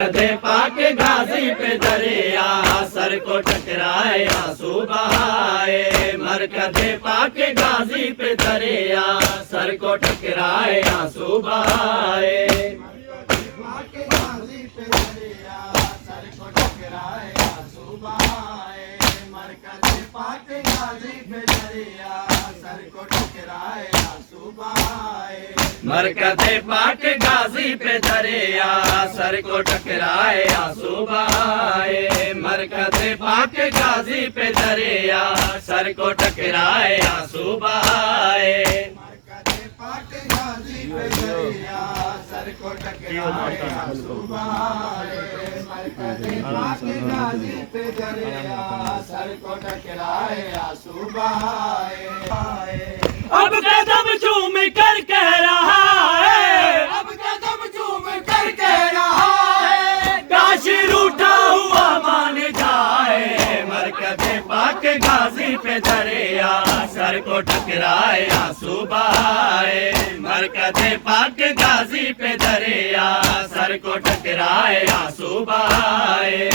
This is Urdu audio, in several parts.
دے پاک غازی پہ دریا سر کو ٹکرائے آنسو بہائے مرکز پاک غازی پہ دریا سر کو ٹکرائے آنسو بہائے مرکز پاک غازی پہ دریا سر کو ٹکرائے آنسو بہائے مرکز پاک غازی پہ دریا سر کو ٹکرائے آنسو بہائے مرکز پاک غازی پہ دریا سر کو ٹکرائے آنسو بہائے مرکز پاک غازی پہ دریا سر کو ٹکرائے آنسو بہائے اب قدم چوم کر کہہ رہا ہے اب قدم چوم کر کہہ رہا ہے کاش روٹھا ہوا مان جائے مرکز پاک غازی پہ دریا سر کو ٹکرائے آنسو بہائے مرکز پاک غازی پہ دریا سر کو ٹکرائے آنسو بہائے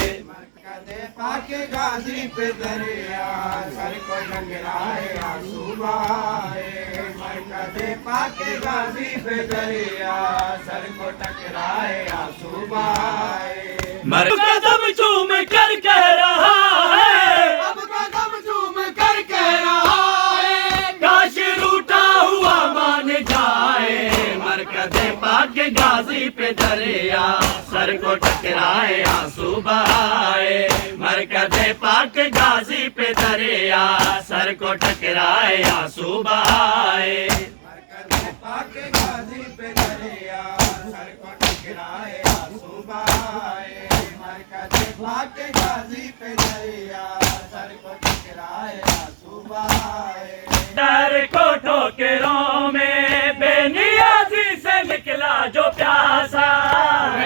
پاک غازی پہ دریا سر کو ٹکرائے آنسو بہائے مرکز پاک غازی پہ دریا سر کو ٹکرائے آنسو بہائے قدم چوم کر کہہ رہا ہے اب قدم چوم کر کہہ رہا ہے کاش روٹھا ہوا مان جائے مرکز پاک غازی پہ دریا سر کو ٹکرائے آنسو بہائے مرکز پاک غازی پہ دریا سر کو ٹکرائے آنسو بہائے مرکز پاک غازی پہ دریا سر کو ٹکرائے آنسو بہائے مرکز پاک غازی پہ دریا سر کو ٹکرائے آنسو بہائے ڈر کو ٹھوکروں میں بے نیازی سے نکلا جو پیاسا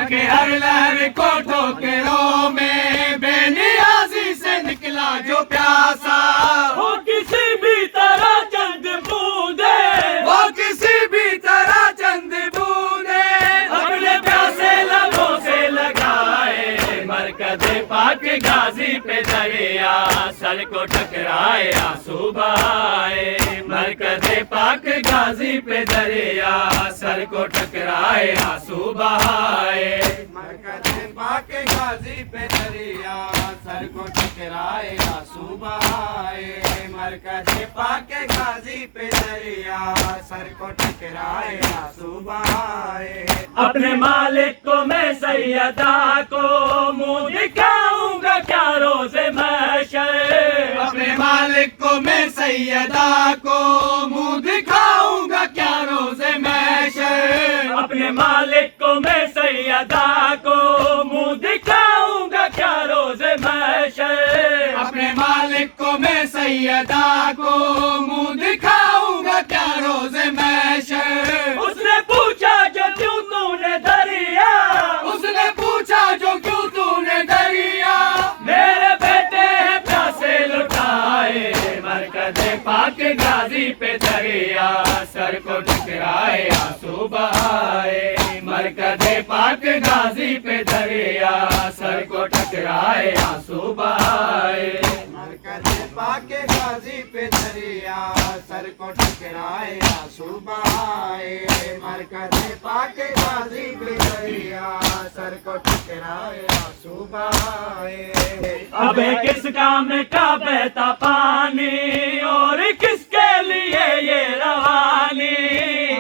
کہ ہر لہر کو ٹھوکروں میں بے نیازی سے نکلا جو پیاسا وہ کسی بھی طرح چند بوندے وہ کسی بھی طرح چند بوندے اپنے پیاسے لبوں سے لگائے مرکز پاک غازی پہ دریا سر کو ٹکرائے آنسو بہائے مرکز پاک غازی پہ دریا سر کو ٹکرائے آنسو بہائے مرکز پاک غازی پہ دریا سر کو ٹکرائے آنسو بہائے مرکز پاک غازی پہ دریا سر کو ٹکرائے آنسو بہائے اپنے مالک کو میں سیدہ کو منہ دکھاؤں گا کیا روز محشر اپنے مالک کو میں سیدہ کو منہ دکھاؤں گا کیا روز محشر اپنے مالک کو میں سیدہ کو منہ دکھاؤں گا کیا روز محشر اپنے مالک کو میں سیدہ کو منہ دکھاؤں گا کیا روز محشر اس نے پوچھا جو کیوں تو نے دریا اس نے پوچھا جو کیوں تو نے دریا میرے بیٹے ہیں پیاسے لٹائے مرکز پاک غازی پہ دریا سر کو ٹکرائے آنسو بہائے مرکز پاک غازی پہ دریا سر کو ٹکرائے آنسو بہائے مرکز پاک غازی پہ دریا سر کو ٹکرائے آنسو بہائے مرکز پاک غازی پہ دریا سر کو ٹکرائے آنسو بہائے اب کس کام کا بہتا پانی اور کس کے لیے یہ روانی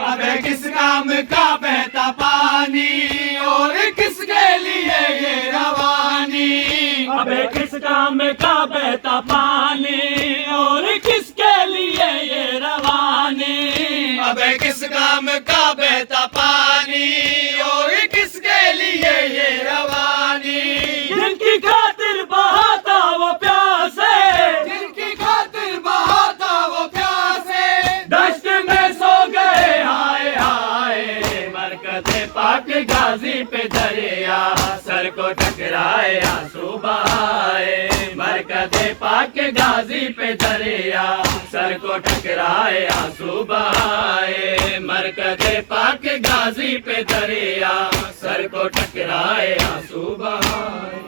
اب کس کام کا بہتا پانی اور کس کے لیے یہ روانی اب کس کام کا بہتا پانی اور کس کے لیے یہ روانی اب کس کام کا بہتا پانی اور کس کے لیے یہ روانی جن کی خاطر بہاتا وہ پیاسے جن کی خاطر بہاتا وہ پیاسے دشت میں سو گئے ہائے ہائے مرکز پاک غازی پہ دریا سر کو ٹکرائے آنسو بہائے مرکز مرکز پاک غازی پہ دریا سر کو ٹکرائے آنسو بہائے مرکز پاک غازی پہ دریا سر کو ٹکرائے آنسو بہائے